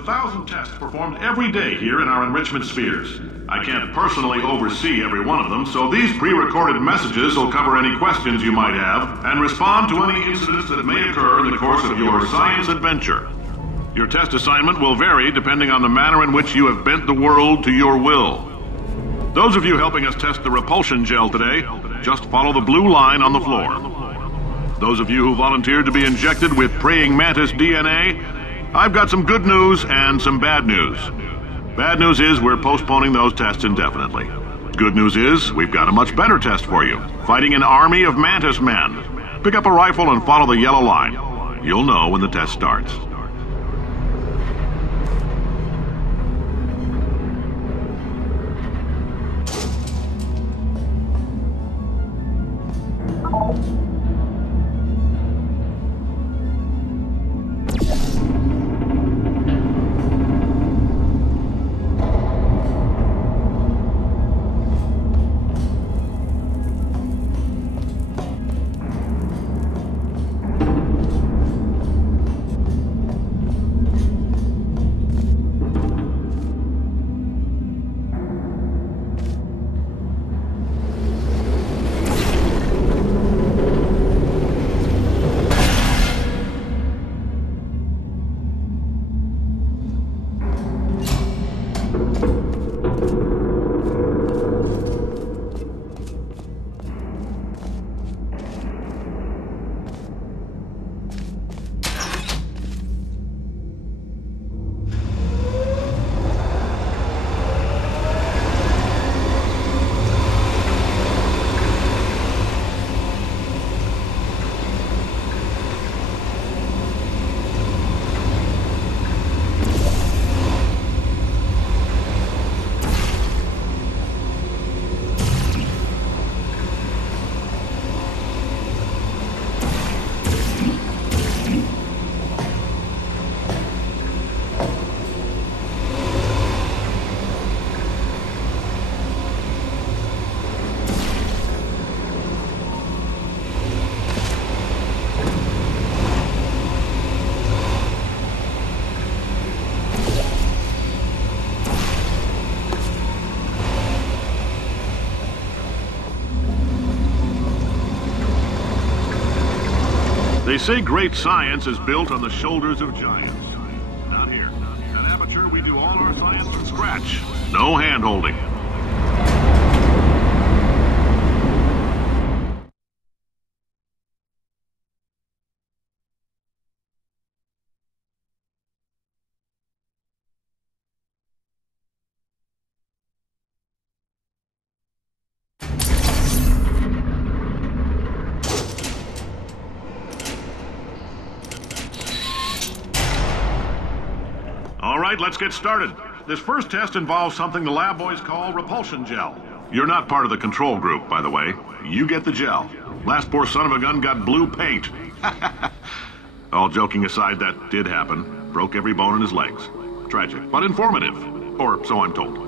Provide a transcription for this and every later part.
1,000 tests performed every day here in our enrichment spheres. I can't personally oversee every one of them, so these pre-recorded messages will cover any questions you might have and respond to any incidents that may occur in the course of your science adventure. Your test assignment will vary depending on the manner in which you have bent the world to your will. Those of you helping us test the repulsion gel today, just follow the blue line on the floor. Those of you who volunteered to be injected with praying mantis DNA, I've got some good news and some bad news. Bad news is we're postponing those tests indefinitely. Good news is we've got a much better test for you, fighting an army of mantis men. Pick up a rifle and follow the yellow line. You'll know when the test starts. They say great science is built on the shoulders of giants. Not here. At Aperture, we do all our science from scratch. No hand-holding. All right, let's get started. This first test involves something the lab boys call repulsion gel. You're not part of the control group, by the way. You get the gel. Last poor son of a gun got blue paint. All joking aside, that did happen. Broke every bone in his legs. Tragic, but informative. Or so I'm told.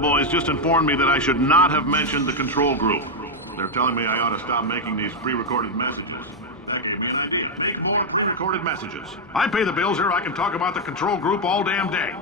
Boys just informed me that I should not have mentioned the control group. They're telling me I ought to stop making these pre-recorded messages. That gave me an idea. Make more pre-recorded messages. I pay the bills here. I can talk about the control group all damn day.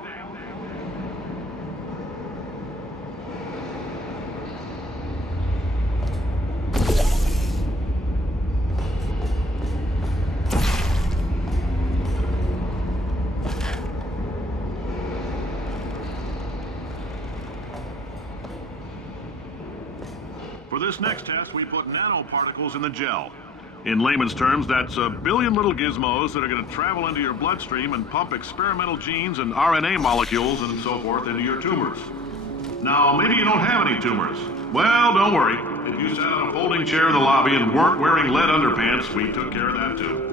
For this next test, we put nanoparticles in the gel. In layman's terms, that's a billion little gizmos that are going to travel into your bloodstream and pump experimental genes and RNA molecules and so forth into your tumors. Now, maybe you don't have any tumors. Well, don't worry. If you sat on a folding chair in the lobby and weren't wearing lead underpants, we took care of that too.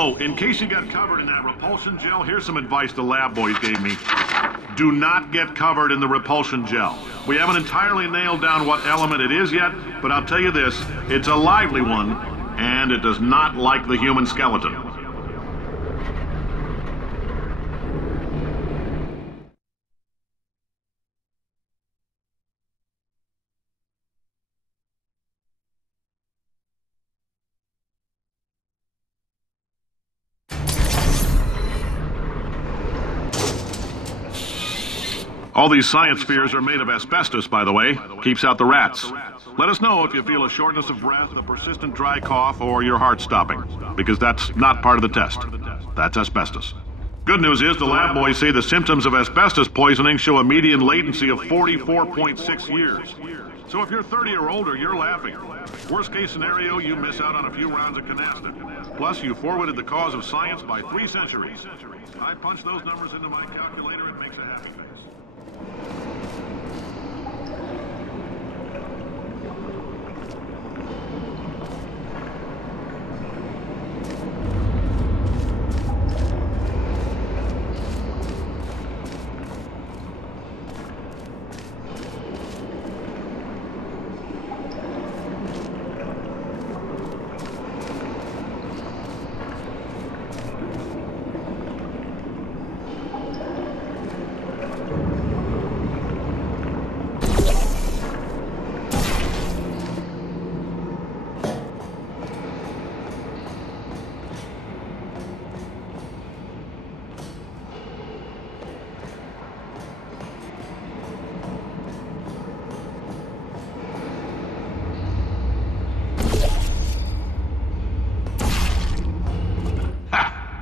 Oh, in case you got covered in that repulsion gel, here's some advice the lab boys gave me. Do not get covered in the repulsion gel. We haven't entirely nailed down what element it is yet, but I'll tell you this, it's a lively one, and it does not like the human skeleton. All these science spheres are made of asbestos, by the way. Keeps out the rats. Let us know if you feel a shortness of breath, a persistent dry cough, or your heart stopping, because that's not part of the test. That's asbestos. Good news is the lab boys say the symptoms of asbestos poisoning show a median latency of 44.6 years. So if you're 30 or older, you're laughing. Worst case scenario, you miss out on a few rounds of canasta. Plus, you forwarded the cause of science by 3 centuries. I punch those numbers into my calculator, it makes a happy face.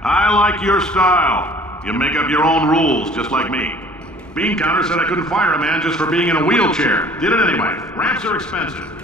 I like your style. You make up your own rules, just like me. Bean Counter said I couldn't fire a man just for being in a wheelchair. Did it anyway. Ramps are expensive.